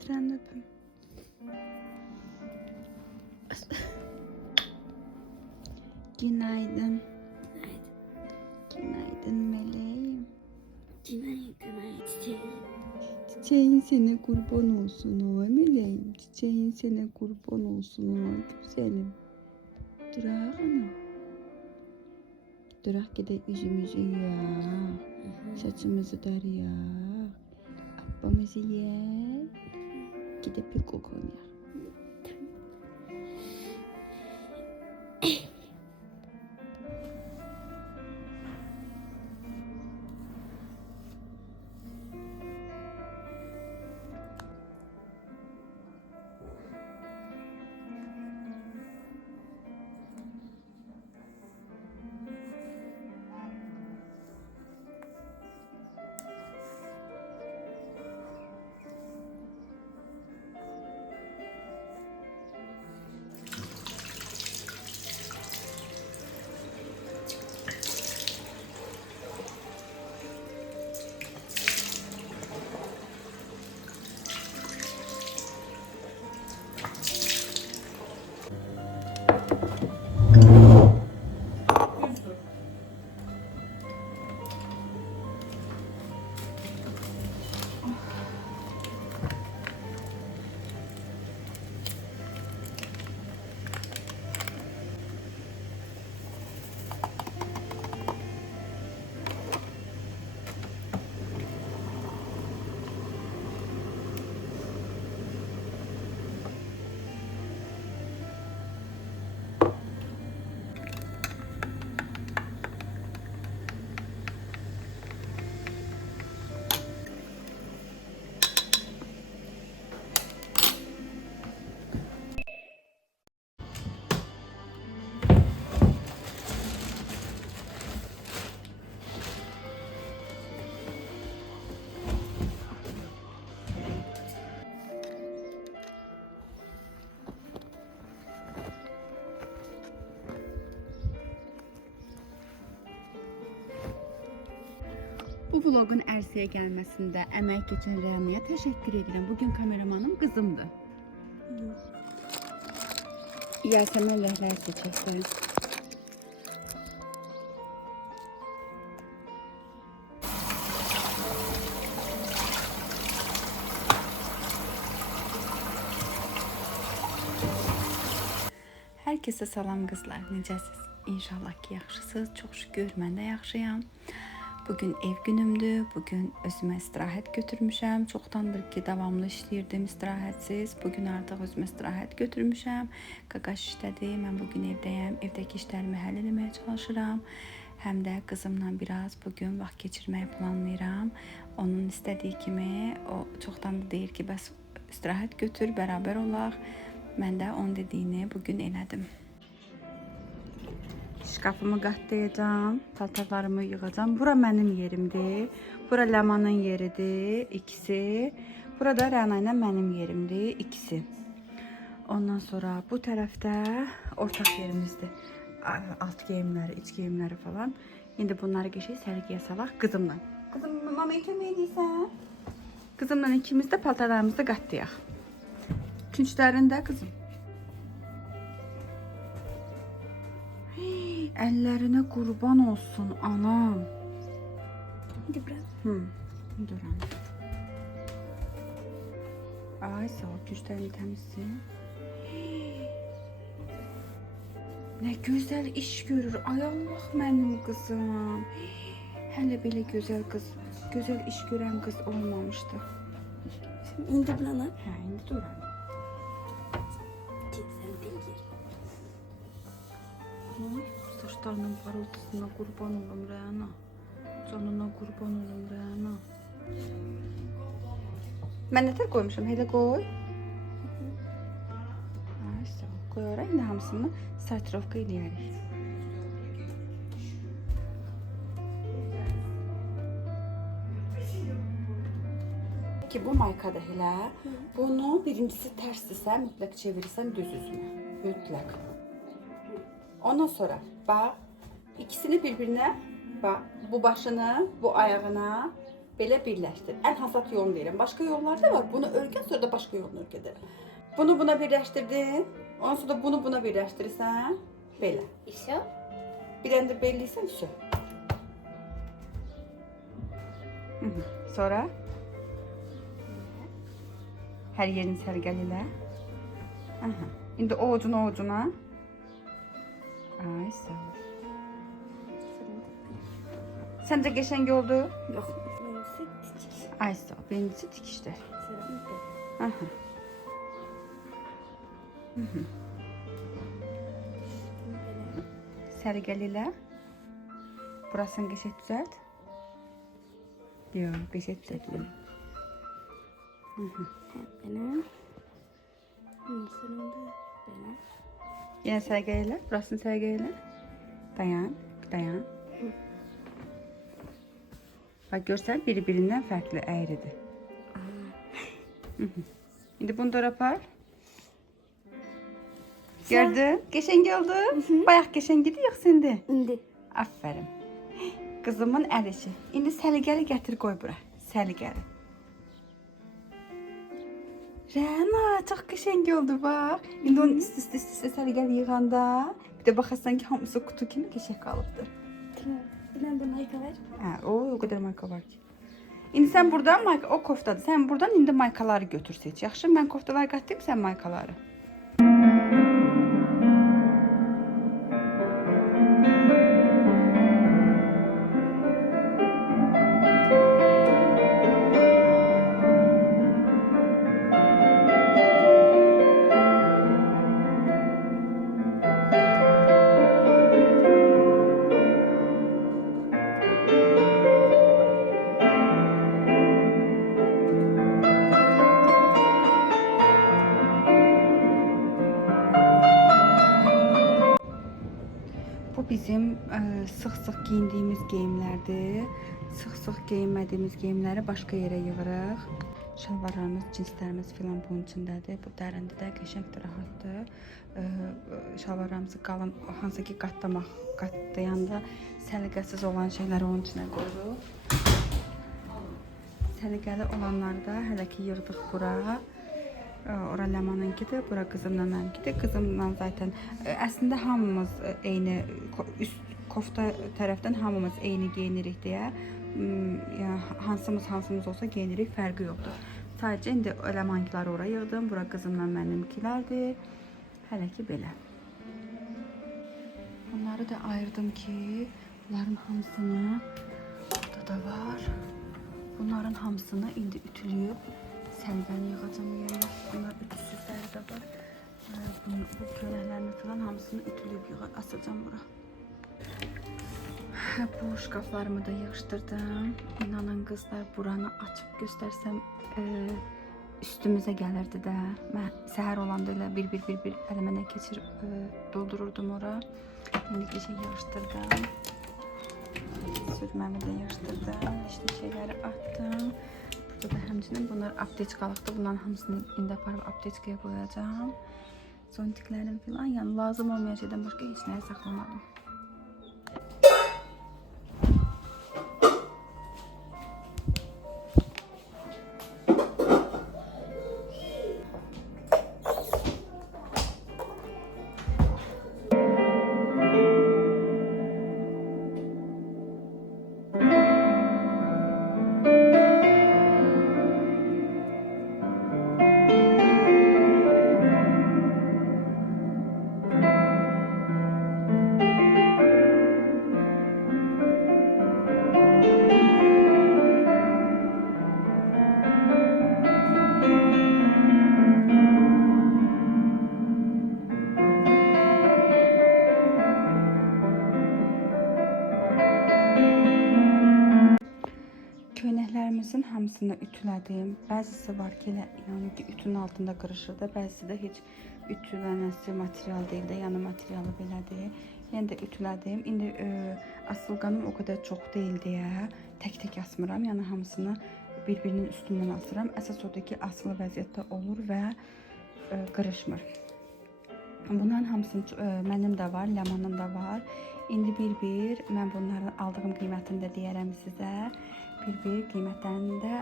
Getirən öpüm. Günaydın. Günaydın meleğim. Günaydın çiçeğim. Çiçeğin sana kurban olsun o meleğim. Çiçeğin sana kurban olsun o güzelim. Durak ana. Durak gidip yüzümüzü yağ. Saçımızı darıya. Appamızı ye. Gidip bir kokon ya. Bu vlogun ərsəyə gəlməsində əmək keçən Rəyanaya təşəkkür edirəm. Bugün kameramanım qızımdır. Yasəmən ləhlər seçəklər. Herkese salam qızlar. Necəsiz? İnşallah ki yaxşısınız. Çox şükür mən də yaxşıyam. Bugün ev günümdür. Bugün özümə istirahət götürmüşəm. Çoxdandır ki davamlı işləyirdim istirahətsiz. Bugün artıq özümə istirahət götürmüşəm. Qaqaş işlədi. Mən bugün evdəyəm. Evdəki işlərimi həll etməyə çalışıram. Həm də qızımla biraz bugün vaxt keçirməyi planlayıram. Onun istədiyi kimi o çoxdandır deyir ki, bəs istirahət götür, bərabər olaq. Mən də onun dediyini bugün elədim. Şkafımı qatlayacağım, paltarlarımı yığacağım. Bura mənim yerimdir. Bura Ləmanın yeridir, ikisi. Burada Rəna ilə mənim yerimdir, ikisi. Ondan sonra bu tərəfdə ortaq yerimizdir. Alt geyimləri, iç geyimləri falan. İndi bunları geçək, sərgiyə salaq qızımla. Qızım, mamaya kömək edirsən? Qızımla ikimiz də paltarlarımızı qatlayaq. Künclərində qızım. Əllərinə qurban olsun anam. Hadi bırak. Duran. Ay sağ ol, güçlərini təmizsin. Nə gözəl iş görür. Ay Allah mənim qızım. Hələ belə gözəl qız, gözəl iş görən qız olmamışdı. Şimdi indi bana. Hə, indi Duran. Sen değil. Saçlarının parıltısına kurban olum Reyana. Canına kurban olum Reyana. Ben neler koymuşum? Hele koy. İşte koy oraya. Yine hamısını sartrovka eləyərik. Ki bu maykadır hele. Bunu birincisi tersdirsə mütləq çevirirsən düz üzünə. Mütləq. Ondan sonra bak ikisini birbirine bak bu başını bu ayağına belə birləşdir. Ən hasat yolunu deyirəm. Başqa yollar da var. Bunu örgən, sonra da başqa yolunu örgədirəm. Bunu buna birləşdirdin. Ondan sonra da bunu buna birləşdirirsən. Belə. İşte. Bir dənə də belliysən, vəsə. Sonra hər yerini sərgəl elə. Aha. İndi o ucuna. Ay sağ ol. Səncə qəşəng oldu? Yok. Birincisi dikiş. Ay sağ ol. Birincisi dikişlər. Sıramı da. Aha. Böyle. Sərgəl elə. Burasını qəşəng düzəlt. Yox, qəşəng düzəltmə. Böyle. Sonra da böyle. Yenə sərgəl elə. Burasını sərgəl elə. Dayan. Bak görsən biri-birindən fərqli əyridir. İndi bunu da rapar. Gördün? Qəşəng oldu. Bayaq qəşəng idi yox indi. İndi. Aferin. Kızımın əl işi. İndi səliqəli gətir qoy bura. Səliqəli. Rəna çox qəşəng oldu bax. İndi onun üst-üstə səliqəli yığanda bir də baxarsan ki hamısı qutu kimi qəşəng qalıbdır. Tamam. Bilen de mayka ver. Ha, o kadar mayka var ki. İndi sen buradan mayka, o koftadır. Sen buradan indi maykaları götür seç. Yaxşı, mən koftalar qatdım, sen maykaları. Bu bizim sıx-sıx giyindiyimiz geyimlərdir. Sıx-sıx geyinmədiyimiz geyimləri başqa yerə yığırıq. Şalvarlarımız, cinslərimiz filan bunun içindədir. Bu dərindir də, qəşəngdir, rahatdır. Şalvarlarımızı qalın, hansı ki qatlayanda səliqəsiz olan şeyləri onun içinə qoyuruq. Səliqəli olanları da hələ ki yığdıq bura. Ora Ləmanınkidir, bura qızımla mənimkidir. Qızımla zaten əslində hamımız eyni üst kofta tərəfdən hamımız eyni geyinirik deyə. Hansımız olsa geyinirik, fərqi yoxdur. Sadəcə indi Ləmankiləri ora yığdım. Bura qızımla mənimkilərdir. Hələ ki belə. Bunları da ayırdım ki, bunların hamısını burada da var. Bunların hamısını indi ütülüyüb səliqəli yığacam yerə. Bunlar ütüsüzləri də var. Bu köynəklərini falan hamısını ütülüyüb asacağam bura. Bu şkaflarımı da yığışdırdım. İnanın qızlar, buranı açıb göstərsəm üstümüzə gəlirdi də. Mən səhər olanda elə bir əlimə nə keçirib doldururdum ora. İndi keçə yığışdırdım. Sürməmi də yığışdırdım. İşte şeyləri atdım. Burada da həmçinin bunlar aptečkalıqdır. Bunların hamısını indi aparıb aptečkaya qoyacağım. Zontiklərim falan, yəni lazım olmayan şeydən başqa heç nəyə saxlamadım. Köynəklərimizin hamısını ütülədim. Bəzisi var ki, yəni ki, ütünün altında qırışır da, bəzisi də heç ütülənəsi material deyil də, yəni materialı belədir. Yəni də ütülədim. İndi asılqanım o qədər çox deyil deyə tək-tək asmıram. Yəni hamısını bir-birinin üstündən asıram. Əsas odur ki, asılı vəziyyətdə olur və qırışmır. Bunların hamısını mənim də var, Ləmanın da var. İndi bir-bir mən bunların aldığım qiymətini də deyərəm sizə. bir qiymətlərini də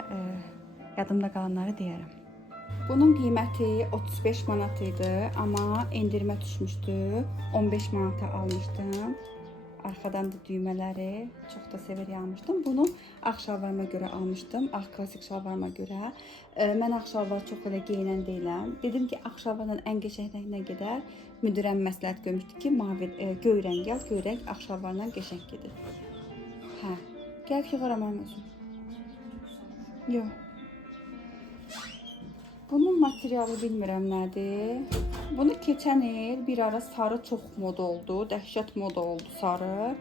yadımda qalanları deyərəm. Bunun qiyməti 35 manat idi, amma endirmə düşmüşdü. 15 manata almışdım. Arxadan da düymələri çox da sevər almışdım. Bunu ağ şalvarıma görə almışdım. Ağ klassik şalvarıma görə. Mən ağ şalvar çox elə geyinən deyiləm. Dedim ki, ağ şalvarla ən qəşəng rəng nə gedər? Müdirəm məsləhət görmüşdü ki, mavi göy rəng al, göy rəng ağ şalvarla qəşəng gedir. Hə. Gəl ki, qaramam özüm. Yox. Bunun materialı bilmirəm nədir. Bunu keçən il bir ara sarı çox moda oldu. Dəhşət moda oldu sarı.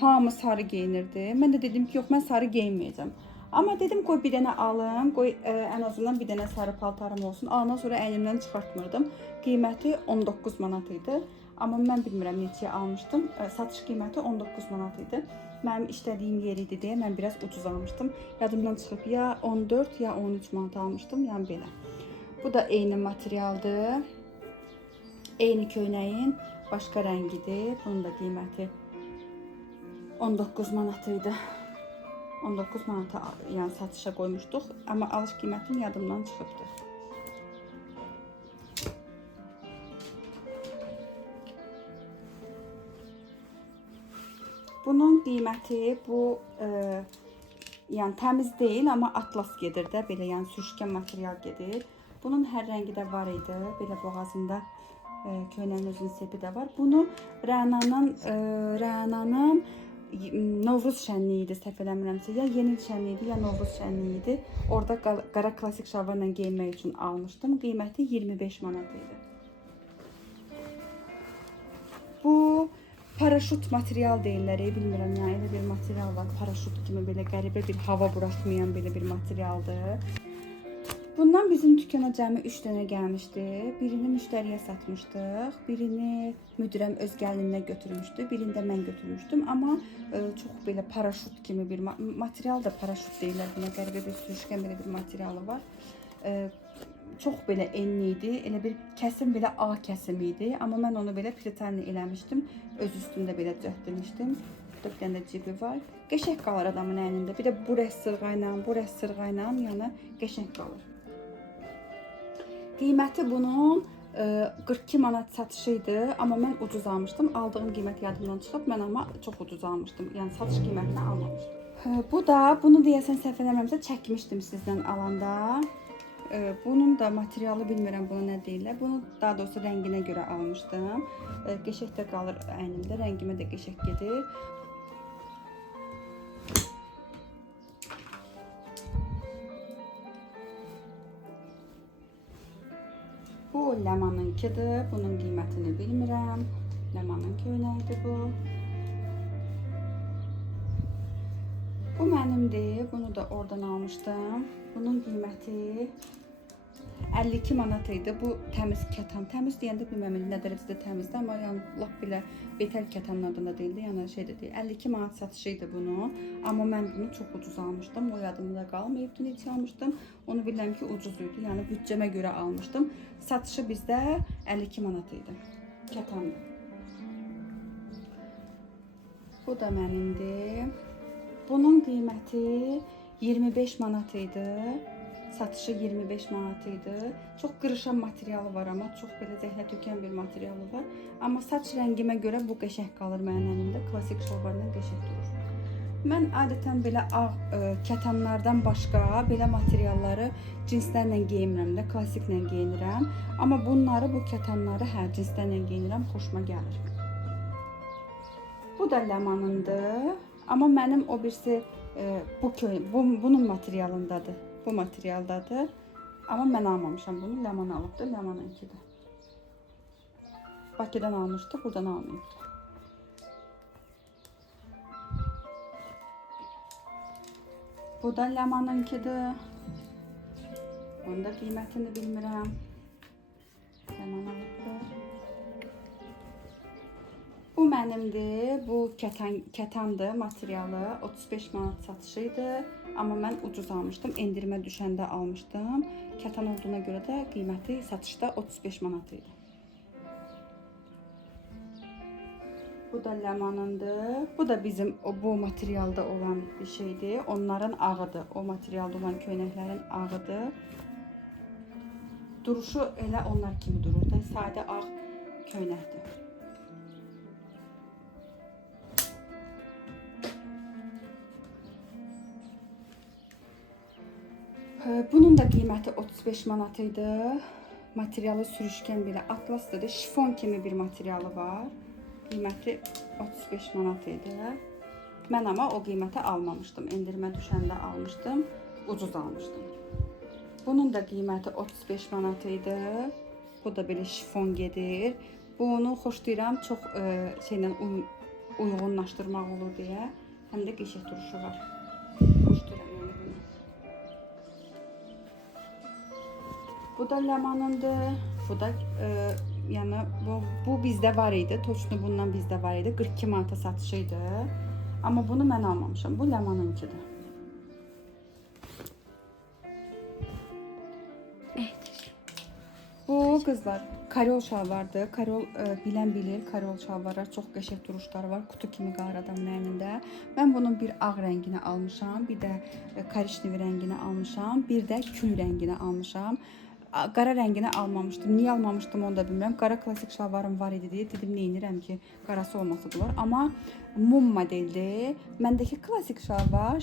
Hamı sarı geyinirdi. Mən də dedim ki, yox, mən sarı geyinməyəcəm. Amma dedim, qoy bir dənə alım, qoy ən azından bir dənə sarı paltarım olsun. Ondan sonra əlimdən çıxartmırdım. Qiyməti 19 manat idi. Amma mən bilmirəm neçəyə almışdım. Satış qiyməti 19 manat idi. Mənim işlədiyim yer idi deyə mən biraz ucuz almışdım. Yadımdan çıxıb ya 14 ya 13 manat almışdım, yəni belə. Bu da eyni materialdır. Eyni köynəyin başqa rəngidir. Bunun da qiyməti 19 manat idi. 19 manata yəni satışa qoymuşduq, amma alış qiymətim yadımdan çıxıbdı. Bunun qiyməti bu yəni təmiz deyil, amma atlas gedir də, belə yəni sürüşkən material gedir. Bunun hər rəngi də var idi. Belə boğazında köynənin özünün sepi də var. Bunu Rənanın Novruz şənliyi idi, səhv eləmirəmsə. Ya yeni il şənliyi idi, ya Novruz şənliyi idi. Orada qara klassik şalvarla geyinmək üçün almışdım. Qiyməti 25 manat idi. Bu paraşut material deyirlər, bilmirəm, yəni elə bir material var. Paraşut kimi belə qəribə bir hava buraxmayan belə bir materialdır. Bundan bizim dükana cəmi 3 dənə gəlmişdi. Birini müştəriyə satmışdıq, birini müdirəm öz gəlininə götürmüşdü, birini də mən götürmüşdüm. Amma çox belə paraşut kimi bir material da paraşut deyirlər buna, qəribə bir sürüşkən belə bir materialı var. Çox belə enli idi, elə bir kəsim belə A kəsimi idi. Amma mən onu belə pritanli eləmişdim, öz üstündə belə düzəltdirmişdim. Burada bir dənə də cibi var. Qəşəng qalır adamın əynində. Bir də bu rəs sırğayla, yəni qəşəng qalır. Qiyməti bunun 42 manat satışı idi, amma mən ucuz almışdım. Aldığım qiymət yadımdan çıxıb, mən amma çox ucuz almışdım. Yəni satış qiymətini almamışdım. Bu da, bunu deyəsən səhv eləmirəmsə çəkmişdim sizdən alanda. Bunun da materialı bilmirəm buna nə deyirlər. Bunu daha doğrusu rənginə görə almışdım. Qəşəng də qalır əynimdə, rəngimə də qəşəng gedir. Bu Ləmanınkidir. Bunun qiymətini bilmirəm. Ləmanın köynəyidir bu. Bu mənimdir. Bunu da oradan almışdım. Bunun qiyməti 52 manat idi. Bu təmiz kətan. Təmiz deyəndə bilməm nə dərəcədə təmizdir, amma yəni lap belə betər kətanlardan da deyildi. Yəni şeydə deyil. 52 manat satışı idi bunu. Amma mən bunu çox ucuz almışdım. O yadımda qalmayıbdı neçə almışdım. Onu bilirəm ki, ucuz idi. Yəni büdcəmə görə almışdım. Satışı bizdə 52 manat idi. Kətandır. Bu da mənimdir. Bunun qiyməti 25 manat idi. Satışı 25 manat idi. Çox qırışan materialı var, amma çox belə zəhlə tökən bir materialı var. Amma saç rəngimə görə bu qəşəng qalır mənim əynimdə. Klassik şalvarla qəşəng durur. Mən adətən belə ağ kətanlardan başqa belə materialları cinslərlə geyinmirəm də, klassiklə geyinirəm. Amma bunları, bu kətanları hə cinslərlə geyinirəm, xoşuma gəlir. Bu da Ləmanındır. Amma mənim o birisi bunun materialındadır. Bu materialdadır. Amma mən almamışam bunu. Ləman alıbdır. Ləmanınkidir. Bakıdan almışdı. Buradan almayıbdır. Bu da Ləmanınkidir. Bunun da qiymətini bilmirəm. Ləman alıbdır. Bu mənimdir. Bu kətandır materialı. 35 manat satışıydı. Amma mən ucuz almışdım. Endirmə düşəndə almışdım. Kətan olduğuna görə də qiyməti satışda 35 manat idi. Bu da Leman'ındır. Bu da bizim bu materialda olan bir şeydir. Onların ağıdır. O materialda olan köynəklərin ağıdır. Duruşu elə onlar kimi durur da. Sadə ağ köynəkdir. Bunun da qiyməti 35 manat idi. Materialı sürüşkən belə atlasdır. Şifon kimi bir materialı var. Qiyməti 35 manat idi. Mən amma o qiymətə almamışdım. Endirmə düşəndə almışdım. Ucuz almışdım. Bunun da qiyməti 35 manat idi. Bu da belə şifon gedir. Bunu xoşlayıram. Çox şeylə uyğunlaşdırmaq olur deyə. Həm də qəşəng duruşu var. Xoşlayıram yəni bunu. Bu da Leman'ındır. Bu da yani bu bizdə var idi. Toçnu bundan bizdə var idi. 42 manata satışıydı. Amma bunu mən almamışam. Bu Leman'ınkidir. Bu kızlar karol şalvardır. Karol bilən bilir. Karol şalvarlar çox qəşəng duruşları var. Kutu kimi qar adamın əynində. Mən bunun bir ağ rəngini almışam. Bir də karişnevi rəngini almışam. Bir də kül rəngini almışam. Qara rəngini almamışdım. Niyə almamışdım onu da bilmirəm. Qara klasik şalvarım var idi deyə dedim neynirəm ki, qarası olmasa da olar. Amma mum modeldir. Məndəki klasik şalvar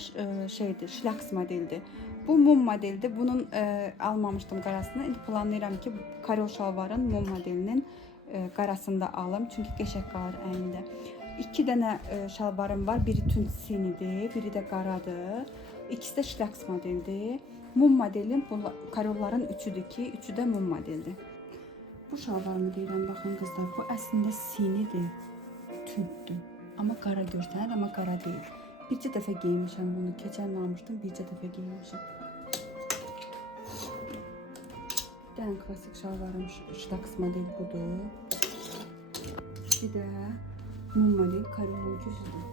şeydir, şlaks modeldir. Bu mum modeldir. Bunun almamışdım qarasını. İndi planlayıram ki, karol şalvarın mum modelinin qarasında alım. Çünki qəşəng qalır əynində. 2 dənə şalvarım var. Biri tünd sinidir, biri də qaradır. İkisi də şlaks modeldir. Mum modelin bu karolların üçüdür ki, üçü də mum modeldir. Bu şalvarımı deyirəm, baxın qızlar, bu əslində sinidir, tündür. Amma qara görsənir, amma qara deyil. Bircə dəfə geymişəm bunu, keçən almışdım, bircə dəfə geymişəm. Bir dənə klasik şalvarım şlaks model budur. Bir də mum model karolun güzüdür.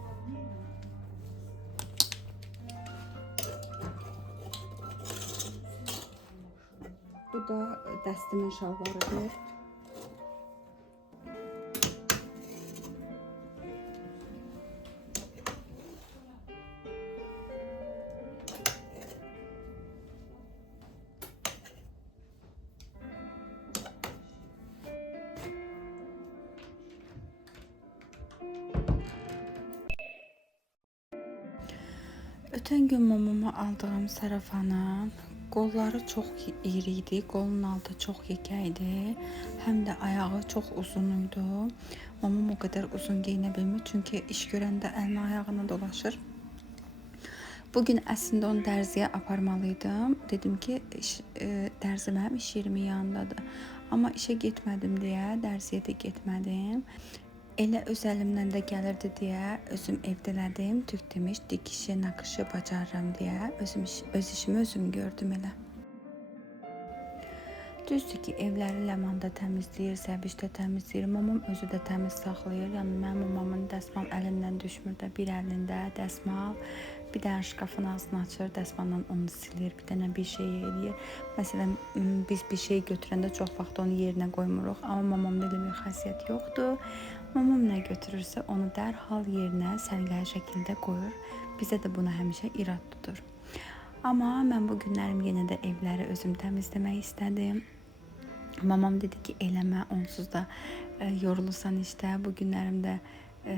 Bu da dəstimin şalvarıdır. Ötən gün mamama aldığım sarafanın qolları çox iri idi, qolun altı çox yekə idi, həm də ayağı çox uzun idi. Mamam o qədər uzun geyinə bilmir, çünki iş görəndə əlini ayağına dolaşır. Bugün əslində onu dərziyə aparmalıydım. Dedim ki, dərzi mənim iş yerimin yanındadır. Amma işə getmədim deyə dərziyə də getmədim. Elə öz əlimdən də gəlirdi deyə özüm evdələdim, tükdəmiş, dikişi, nakışı bacarıram deyə öz işimi özüm gördüm elə. Düzdür ki, evləri Ləman da təmizləyir, Səbiş də təmizləyir, mamam özü də təmiz saxlayır. Yəni mənim mamamın dəsmal əlindən düşmür də, bir əlində dəsmal, bir dənə şkafın ağzını açır, dəsmalla onu silir, bir dənə bir şey eləyir. Məsələn, biz bir şey götürəndə çox vaxt onu yerinə qoymuruq, amma mamamda elə bir xasiyyət yoxdur. Mamam nə götürürsə onu dərhal yerinə səliqəli şəkildə qoyur. Bizə də buna həmişə irad tutur. Amma mən bu günlərim yenə də evləri özüm təmizləmək istədim. Mamam dedi ki, eləmə, onsuz da yorulursan işdə, bu günlərimdə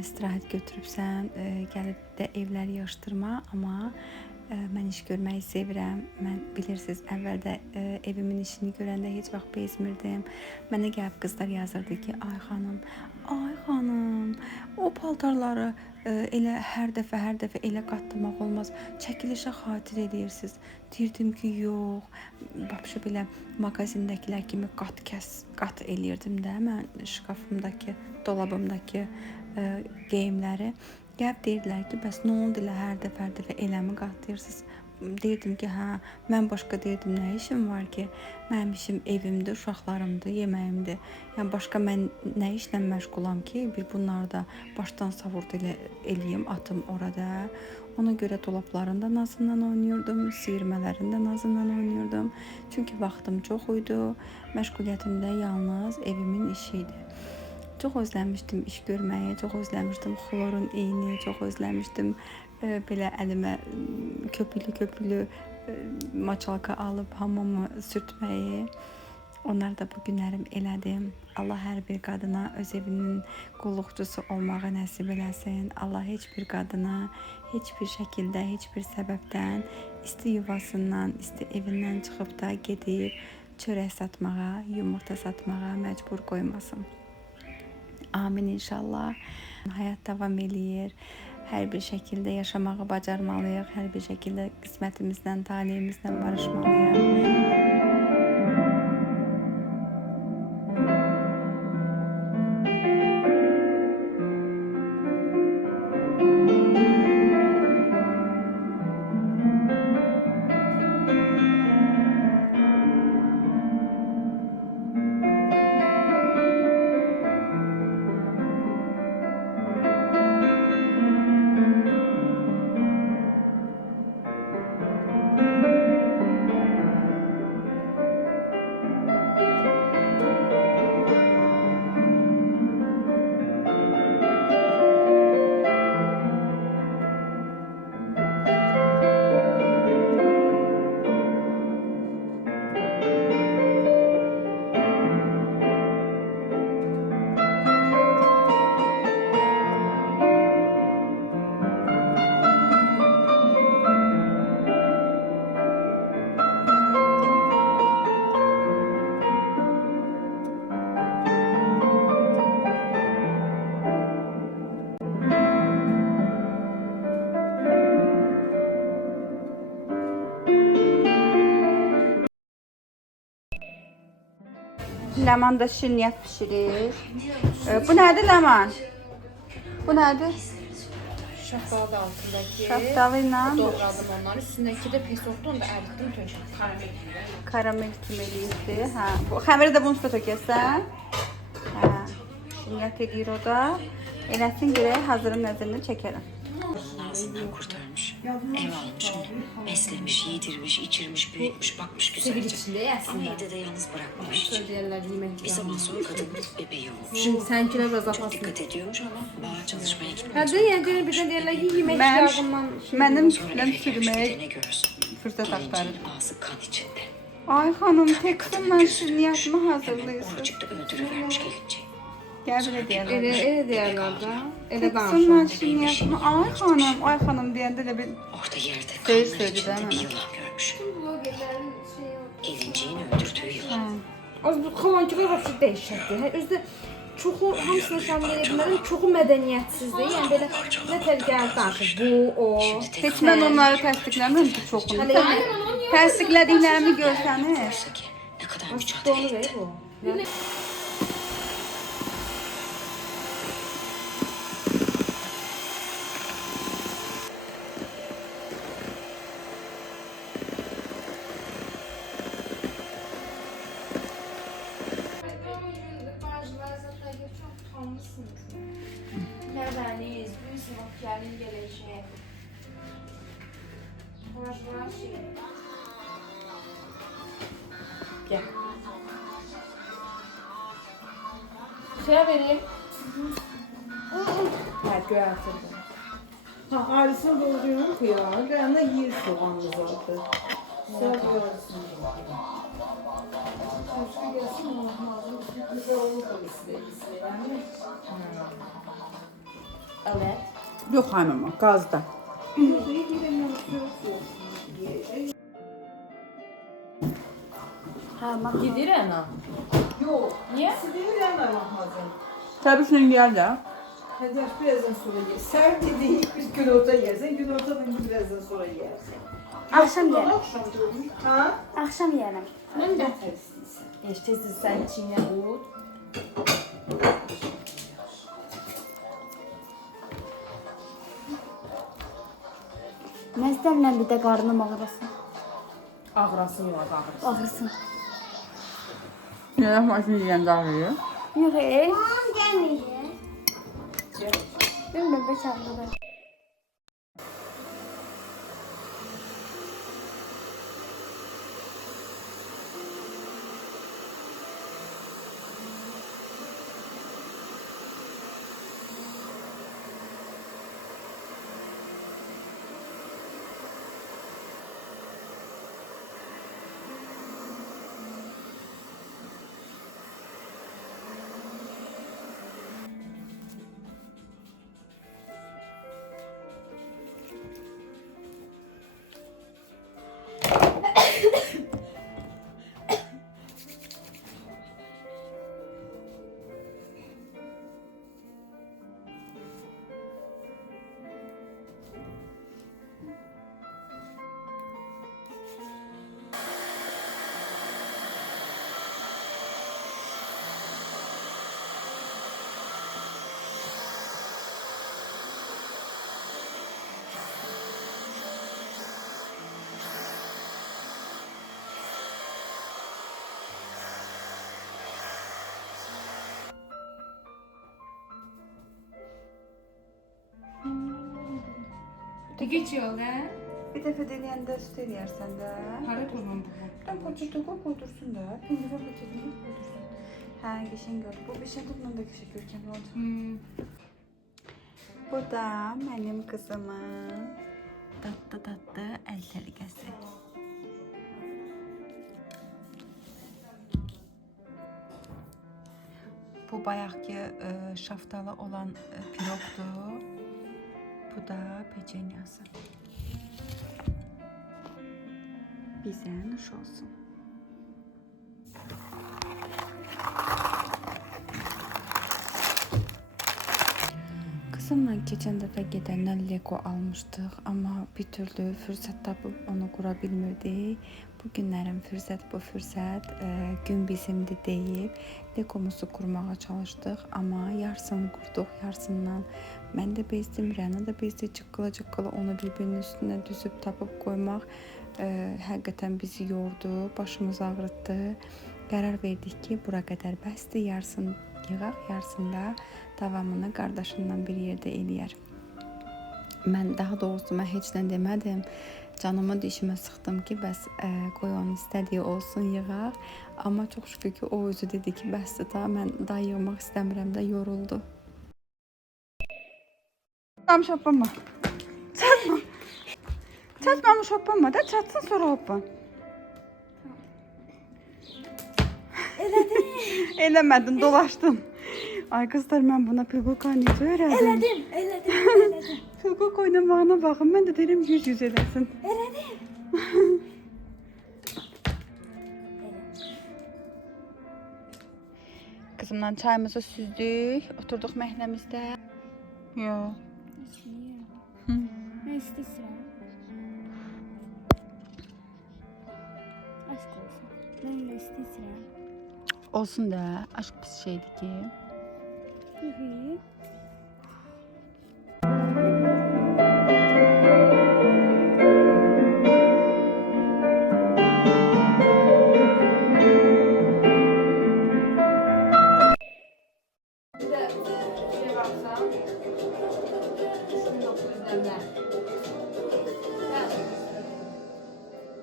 istirahət götürübsən, gəlib də evləri yığışdırma, amma mən iş görməyi sevirəm. Mən bilirsiniz, əvvəldə evimin işini görəndə heç vaxt bezmirdim. Mənə gəlib qızlar yazırdı ki, ay xanım, o paltarları elə hər dəfə elə qatlamaq olmaz. Çəkilişə xatir edirsiniz. Deyirdim ki, yox. Vəbşə belə mağazindəkilər kimi qat eləyirdim də mən şkafımdakı, dolabımdakı geyimləri. Gəlib deyirdilər ki, bəs nə oldu elə hər dəfə eləmi qatlayırsınız? Deyirdim ki, hə, mən başqa deyirdim, nə işim var ki? Mənim işim evimdir, uşaqlarımdır, yeməyimdir. Yəni başqa mən nə işlə məşğulam ki, bir bunları da başdan savurdu eləyim, atım orada. Ona görə dolabların da nazından oynayırdım, siyirmələrin də nazından oynayırdım. Çünki vaxtım çox idi, məşğuliyyətim də yalnız evimin işi idi. Çox özləmişdim iş görməyi, çox özləmişdim xlorun iyini, çox özləmişdim belə əlimə köpüklü maçalka alıb hamamı sürtməyi. Onlar da bu günlərim elədim. Allah hər bir qadına öz evinin qulluqçusu olmağı nəsib eləsin. Allah heç bir qadına heç bir şəkildə, heç bir səbəbdən isti yuvasından, isti evindən çıxıb da gedib çörək satmağa, yumurta satmağa məcbur qoymasın. Amin inşallah. Həyat davam eləyir. Hər bir şəkildə yaşamağı bacarmalıyıq. Hər bir şəkildə qismətimizlə, taleyimizlə barışmalıyıq. Ləman da şirniyyat pişirir. Bu nədir ləman? Bu nədir? Şaftalı altındaki Şaftalı ilə doğradım onları. Üstündeki de pesoktu, onu da əritdim, tökdüm. Karamel. karamel kimi eləyirdi. Hə, bu xəmiri də bunun üstə tökəsən. Hə, şirniyyat edir o da. Eləsin görək hazırın nəzərini çəkərəm. Ağzından kurtarmış. Ev almış onu. Beslemiş, yedirmiş, içirmiş, büyütmüş, bakmış Sivil güzelce. içinde Ama yersin evde de yalnız bırakmamış hiç. Söyleyenler yemek Bir zaman sonra kadın bebeği olmuş. Şimdi senkiler biraz Çok apasın. dikkat ediyormuş ama bağa çalışmaya gitmiyor. Hadi yani bir de diyorlar ki yemek Mənim, yağından mənim Sonra kütləm eve gelmiş sürməyə gidene görsün. fürsət axtarır. Gelinciğin ağzı kan içinde. Ay xanım, teksin mən şirniyyatımı Hemen hazırlayırsın. oracıkta öldürüvermiş gelinciği. Gəl belə deyərlər. öyle diyorlar da. Öyle Teksin mən danışıyor. şirniyyatımı. Ay xanım deyəndə elə bir Orada yerde Söğüş kanlar söyledi içinde değil mi? bir yılan görmüş. Gelinciğini öldürdüğü yılan. Az bu kalankiler hepsi değişikti. Özde çoxu hamısını şamil edə bilmərəm, çoxu mədəniyyətsizdir. Yəni belə nə tərgər danışır. Bu, o. Heç mən onları təsdiqləmirəm ki, çoxunu. Təsdiqlədiklərimi görsəniz. Oysa ki ne kadar Donu mücadele ver etti. bu. Neredeniz? Bu sınıf gelin gelecek. Var şey. Gel. Şeye vereyim. Evet, göyertirdim. Ha, ayrısını dolduruyorum ki ya. Ben de yer soğanlı zaten. Sen ayrısını Başka gelsin ama lazım. Güzel olur da yani. Evet. Yox xanım, qazda. Gidir ana. Yok. Niye? Sideni ben de lahmacun. Təbii şirniyyat da. Hadi birazdan sonra ye. Sert dediğin biz gün orta yersin. Gün ortadan birazdan sonra yersin. Akşam Yok, yerim. akşam diyorum. Ha? Akşam yerim. Ben de. Tersliysen. İşte siz sen içine ut. Ne istemle bir de karnım ağrısın. Ağrasın yok ağrısın. Ağrısın. Nə maşın yeyəndə ağrıyır. Yok gelmeyecek. Bilmiyorum, 5 haftada. Geç yolda. Bir dəfə deyəndə üstə eləyərsən də. Hara qurban bu? Tam poçutuğa qoydursun da. Pendirə paketini qoydursun. Hə, qəşəng olur. Bu beşəndiklə də qəşəng görkəmli olacaq. Bu da mənim qızımın tatlı əl təriqəsi. Bu bayaqki şaftalı olan piroqdur. Bu da peçenyası. Bizə nuş olsun. Kızımla geçen dəfə gedəndən Lego almışdıq, amma bir türlü fürsət tapıb onu qura bilmirdik. Bu günlərin bu fürsət gün bizimdi deyib Legomuzu qurmağa çalışdıq, amma yarısını qurduq, yarısından mən də bezdim, Rəna da bezdi, cıqqıla onu bir-birinin üstünə düzüb tapıb qoymaq həqiqətən bizi yordu, başımız ağrıtdı. Qərar verdik ki, bura qədər bəsdir, yarısını yığaq, yarısında davamını qardaşımla bir yerdə eləyər. Daha doğrusu mən heç nə demədim. Canımı dişimə sıxdım ki, bəs qoy onun istədiyi olsun, yığaq. Amma çox şükür ki, o özü dedi ki, bəsdir da, mən daha yığmaq istəmirəm də, yoruldu. Tamam, hoppanma. Çatma. Çatmamış hoppanma da, çatsın sonra hoppan. Eləmədin, dolaşdın. Ay qızlar, mən buna pilqok necə öyrədim? Elədim. Pilqok oynamağına baxın, mən də deyirəm 100 eləsin. Kızımla çayımızı süzdük, oturduk məhləmizdə. Yox. Ne istiyorsun? Aşk olsun. Ben de istiyorsun. Olsun da, aşk pis şeydir ki. Hı.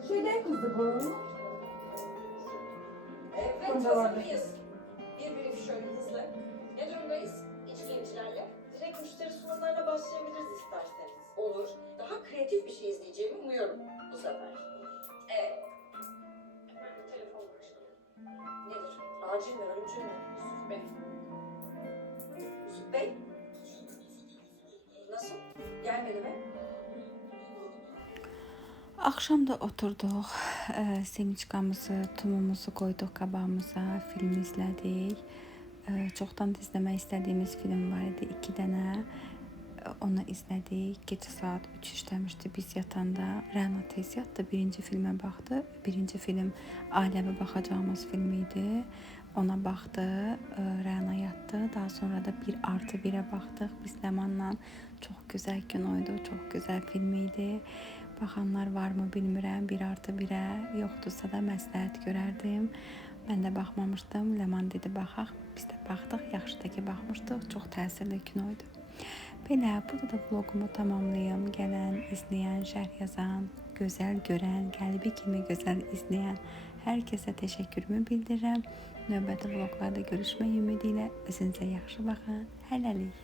Şeyden kızdı bu. Evet, hazır mıyız? Bir brief şöyle hızlı. Ne durumdayız? İçkincilerle. Direkt müşteri sunumlarına başlayabiliriz isterseniz. Olur. Daha kreatif bir şey izleyeceğimi umuyorum bu sefer. Evet. Efendim, telefon başlıyor. Nedir? Acil mi, ölümcül mü? Yusuf Bey. Yusuf Bey? Nasıl? Gelmedi mi? Akşam da oturduq, semiçkamızı, tumumuzu qoyduq qabağımıza, film izlədik. Çoxdan da izləmək istədiyimiz film var idi, 2 dənə. Onu izlədik. Gecə saat 3 işləmişdi biz yatanda. Rəna tez yatdı, birinci filmə baxdı. Birinci film ailəvi baxacağımız film idi. Ona baxdı, Rəna yatdı. Daha sonra da 1+1-ə baxdıq. Biz Ləmanla çox gözəl kinoydu, çox gözəl film idi. Baxanlar var mı bilmirəm, 1+1-ə, yoxdursa da məsləhət görərdim. Mən də baxmamışdım, Ləman dedi baxaq, biz də baxdıq, yaxşı da ki baxmışdıq, çox təsirli kinoydu. Belə, burada da vlogumu tamamlayım, gələn, izləyən, şərh yazan, gözəl görən, qəlbi kimi gözəl izləyən hər kəsə təşəkkürümü bildirirəm. Növbəti vloglarda görüşmək ümidi ilə özünüzə yaxşı baxın, hələlik.